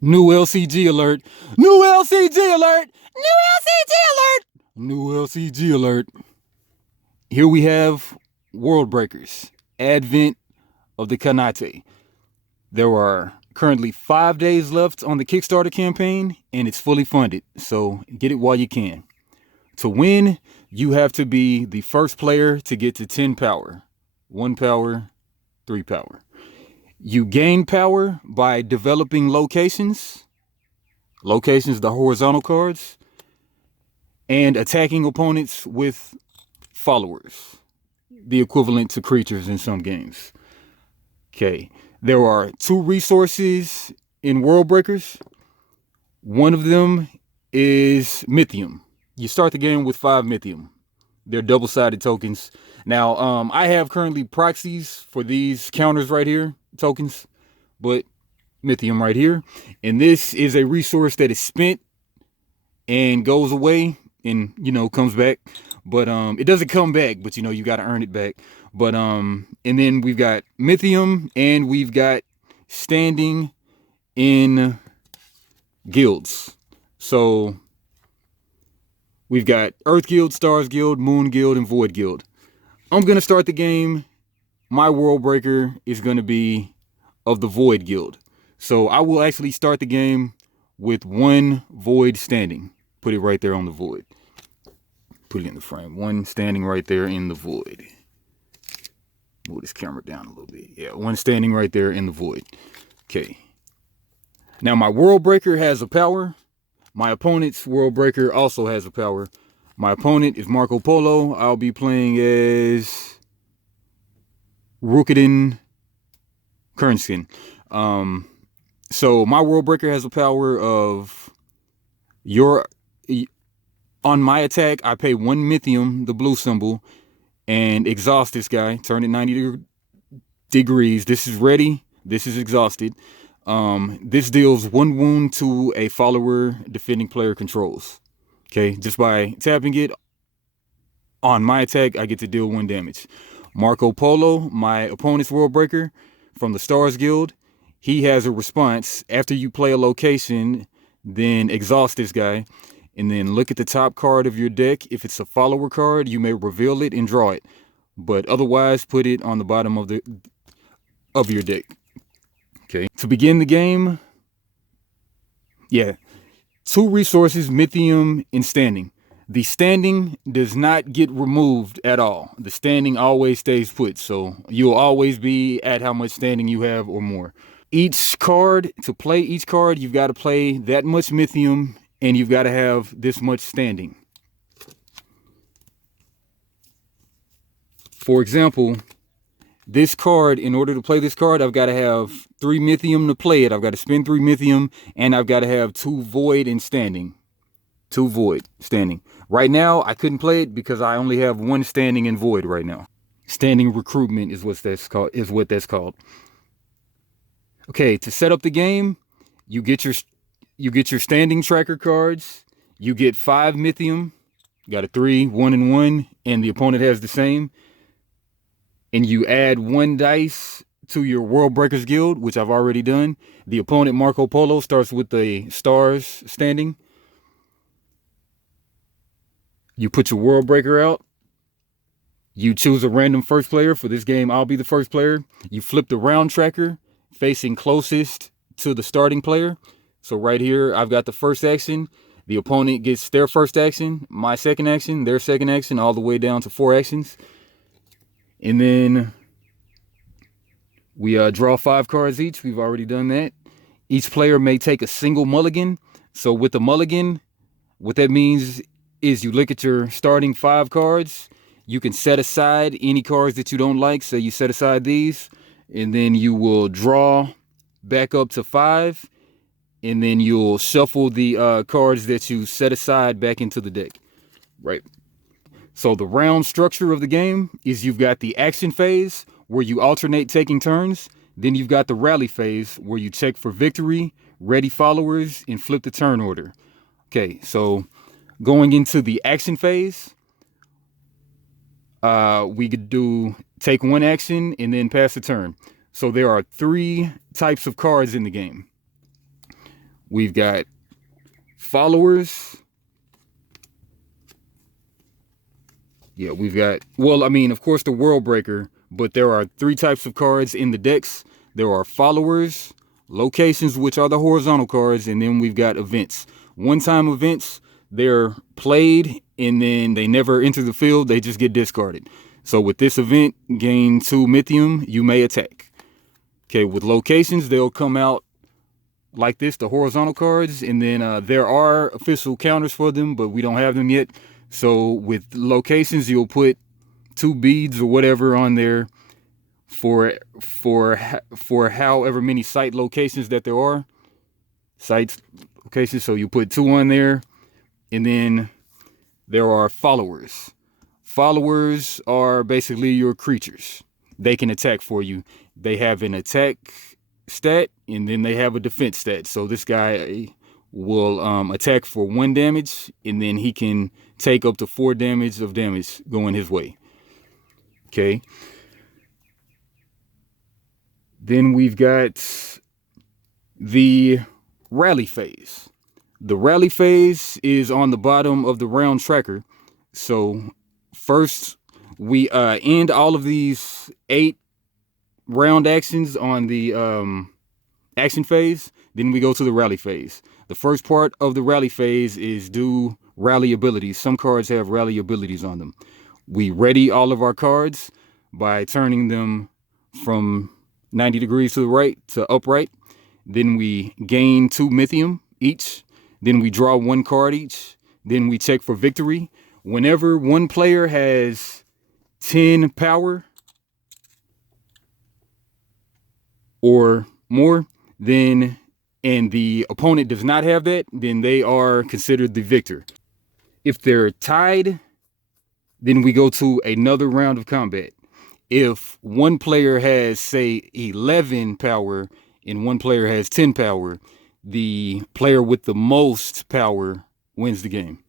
New LCG alert. New LCG alert. New LCG alert. New LCG alert. Here we have WorldBreakers Advent of the Khanate. There are currently 5 days left on the KickStarter campaign, and it's fully funded, so get it while you can. To win, you have to be the first player to get to 10 power. 1 power, 3 power. You gain power by developing locations, the horizontal cards, and attacking opponents with followers, the equivalent to creatures in some games. Okay, there are 2 resources in WorldBreakers. One of them is Mythium. You start the game with 5 Mythium. They're double-sided tokens. Now, I have currently proxies for these counters right here, tokens, but Mythium right here. And this is a resource that is spent and goes away and, comes back. But it doesn't come back, but, you got to earn it back. But, and then we've got Mythium and we've got standing in guilds. So we've got Earth Guild, Stars Guild, Moon Guild, and Void Guild. I'm going to start the game. My WorldBreaker is going to be of the Void Guild. So I will actually start the game with 1 Void standing. Put it right there on the Void. Put it in the frame. 1 standing right there in the Void. Move this camera down a little bit. Yeah, 1 standing right there in the Void. Okay. Now my WorldBreaker has a power. My opponent's WorldBreaker also has a power. My opponent is Marco Polo. I'll be playing as Rukiden Kernskin. So my WorldBreaker has a power of on my attack, I pay 1 Mythium, the blue symbol, and exhaust this guy. Turn it 90 degrees. This is ready. This is exhausted. This deals 1 wound to a follower defending player controls. Okay, just by tapping it on my attack, I get to deal 1 damage. Marco Polo, my opponent's WorldBreaker from the Stars Guild, he has a response. After you play a location, then exhaust this guy, and then look at the top card of your deck. If it's a follower card, you may reveal it and draw it, but otherwise put it on the bottom of your deck. Okay, to begin the game, 2 resources, Mythium and standing. The standing does not get removed at all. The standing always stays put, so you'll always be at how much standing you have or more. Each card, to play each card, you've got to play that much Mythium and you've got to have this much standing. For example, this card, in order to play this card, I've got to have 3 Mythium to play it. I've got to spend 3 Mythium, and I've got to have 2 Void and standing. 2 Void standing. Right now, I couldn't play it because I only have 1 standing and Void right now. Standing recruitment is what that's called. Okay, to set up the game, you get your standing tracker cards. You get 5 Mythium. You got a 3, 1, and 1, and the opponent has the same. And you add 1 dice to your WorldBreakers Guild, which I've already done. The opponent, Marco Polo, starts with the Stars standing. You put your WorldBreaker out. You choose a random first player. For this game, I'll be the first player. You flip the round tracker facing closest to the starting player. So right here, I've got the first action. The opponent gets their first action, my second action, their second action, all the way down to 4 actions. And then we draw 5 cards each. We've already done that. Each player may take a single mulligan. So with the mulligan, what that means is you look at your starting 5 cards. You can set aside any cards that you don't like. So you set aside these, and then you will draw back up to 5. And then you'll shuffle the cards that you set aside back into the deck. Right. So the round structure of the game is you've got the action phase where you alternate taking turns. Then you've got the rally phase where you check for victory, ready followers, and flip the turn order. Okay, so going into the action phase, we could do take 1 action and then pass the turn. So there are 3 types of cards in the game. We've got followers. Yeah, we've got, well, I mean, of course, the WorldBreaker, but there are 3 types of cards in the decks. There are followers, locations, which are the horizontal cards, and then we've got events. One-time events, they're played, and then they never enter the field. They just get discarded. So with this event, gain 2 Mythium, you may attack. Okay, with locations, they'll come out like this, the horizontal cards, and then there are official counters for them, but we don't have them yet. So with locations, you'll put 2 beads or whatever on there for however many site locations that there are. Sites locations, so you put 2 on there, and then there are followers. Followers are basically your creatures. They can attack for you. They have an attack stat, and then they have a defense stat. So this guy will attack for 1 damage, and then he can take up to 4 damage going his way. Okay. Then we've got the rally phase. The rally phase is on the bottom of the round tracker. So first we end all of these 8 round actions on the action phase. Then we go to the rally phase. The first part of the rally phase is do rally abilities. Some cards have rally abilities on them. We ready all of our cards by turning them from 90 degrees to the right to upright. Then we gain 2 Mythium each. Then we draw 1 card each. Then we check for victory. Whenever one player has 10 power or more, then and the opponent does not have that, then they are considered the victor. If they're tied, then we go to another round of combat. If one player has, say, 11 power and one player has 10 power, the player with the most power wins the game.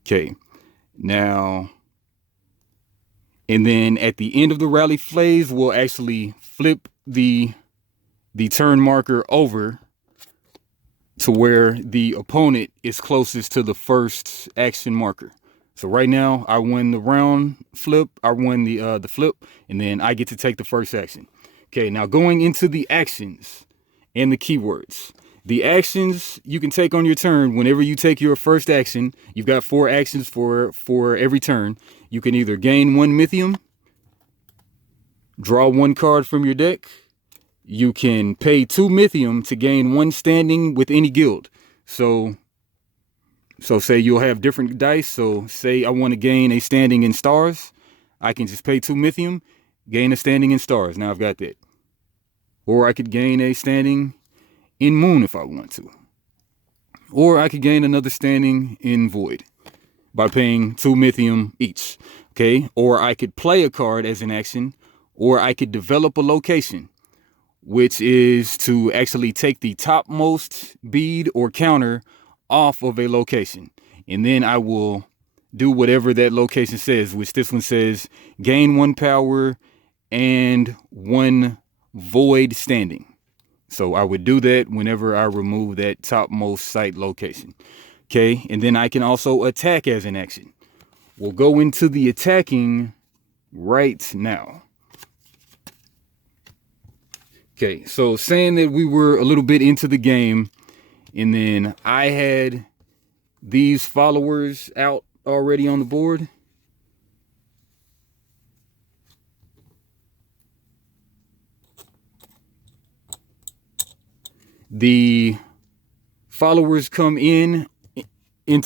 Okay, now, and then at the end of the rally phase, we'll actually flip the turn marker over to where the opponent is closest to the first action marker. So right now I won the round flip, I won the flip, and then I get to take the first action. Okay, now going into the actions and the keywords. The actions you can take on your turn. Whenever you take your first action, you've got 4 actions for every turn. You can either gain 1 Mythium, draw 1 card from your deck. You can pay 2 Mythium to gain 1 standing with any guild. So say you'll have different dice. So say I want to gain a standing in stars. I can just pay 2 Mythium, gain a standing in stars. Now I've got that. Or I could gain a standing in moon if I want to. Or I could gain another standing in void by paying 2 Mythium each. Okay. Or I could play a card as an action, or I could develop a location, which is to actually take the topmost bead or counter off of a location. And then I will do whatever that location says, which this one says gain 1 power and 1 void standing. So I would do that whenever I remove that topmost site location. Okay, and then I can also attack as an action. We'll go into the attacking right now. Okay, so saying that we were a little bit into the game, and then I had these followers out already on the board. The followers come into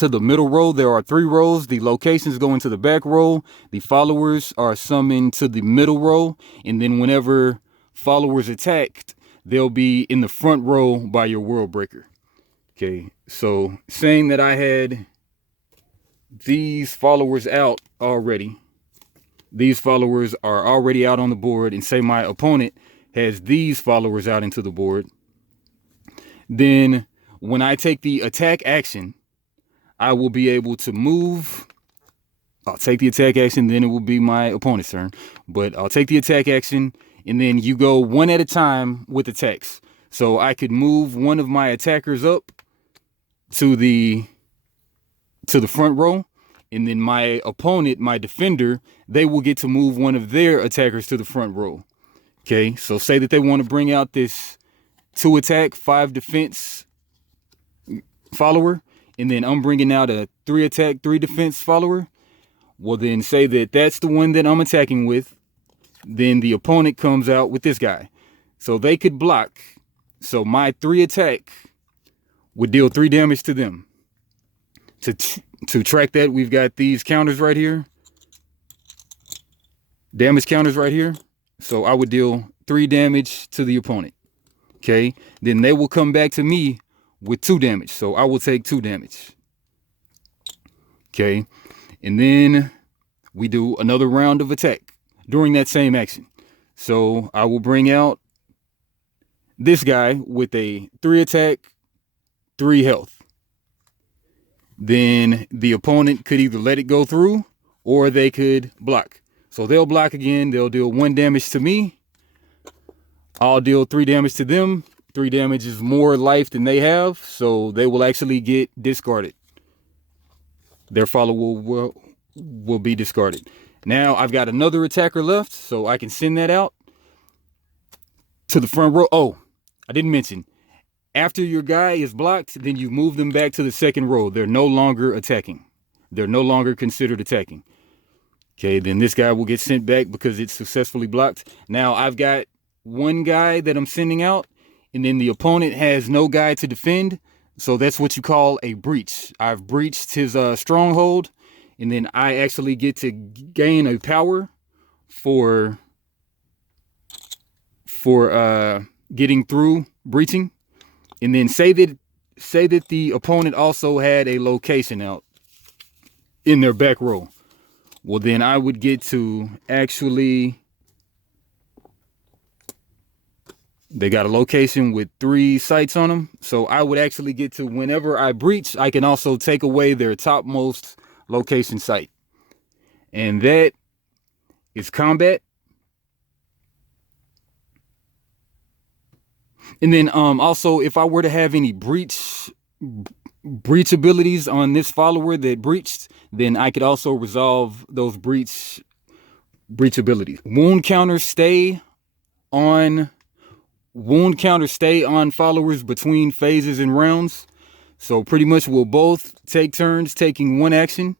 the middle row. There are 3 rows. The locations go into the back row. The followers are summoned to the middle row. And then whenever followers attacked, they'll be in the front row by your WorldBreaker. Okay, so saying that I had these followers out already. These followers are already out on the board, and say my opponent has these followers out into the board. Then when I take the attack action, I will be able to move. I'll take the attack action, then it will be my opponent's turn. But I'll take the attack action, and then you go one at a time with attacks. So I could move one of my attackers up to the front row, and then my opponent, my defender, they will get to move one of their attackers to the front row. Okay, so say that they want to bring out this 2 attack, 5 defense follower, and then I'm bringing out a 3 attack, 3 defense follower. Well, then say that that's the one that I'm attacking with. Then the opponent comes out with this guy. So they could block. So my 3 attack would deal 3 damage to them. To track that, we've got these counters right here. Damage counters right here. So I would deal 3 damage to the opponent. Okay. Then they will come back to me with 2 damage. So I will take 2 damage. Okay. And then we do another round of attack during that same action. So I will bring out this guy with a 3 attack, 3 health. Then the opponent could either let it go through or they could block. So they'll block again. They'll deal 1 damage to me. I'll deal 3 damage to them. 3 damage is more life than they have, so they will actually get discarded. Their follower will be discarded. Now I've got another attacker left, so I can send that out to the front row. Oh, I didn't mention, after your guy is blocked, then you move them back to the second row. They're no longer attacking. They're no longer considered attacking. Okay, then this guy will get sent back because it's successfully blocked. Now I've got 1 guy that I'm sending out, and then the opponent has no guy to defend. So that's what you call a breach. I've breached his stronghold, and then I actually get to gain a power for getting through breaching. And then say that the opponent also had a location out in their back row. Well, then I would get to actually, they got a location with 3 sites on them. So I would actually get to, whenever I breach, I can also take away their topmost location site. And that is combat. And then also, if I were to have any breach abilities on this follower that breached, then I could also resolve those breach abilities. Wound counters stay on followers between phases and rounds. So pretty much we'll both take turns taking 1 action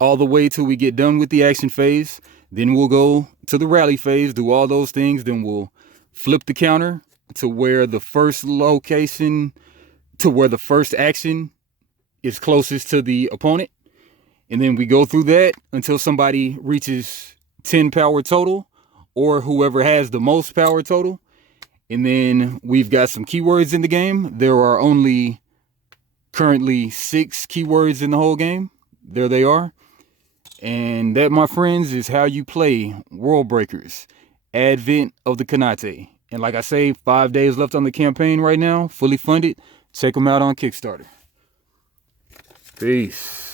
all the way till we get done with the action phase. Then we'll go to the rally phase, do all those things. Then we'll flip the counter to where the first action is closest to the opponent. And then we go through that until somebody reaches 10 power total, or whoever has the most power total. And then we've got some keywords in the game. There are only currently 6 keywords in the whole game. There they are. And that, my friends, is how you play WorldBreakers Advent of the Khanate. And like I say, 5 days left on the campaign right now, fully funded. Check them out on KickStarter. Peace.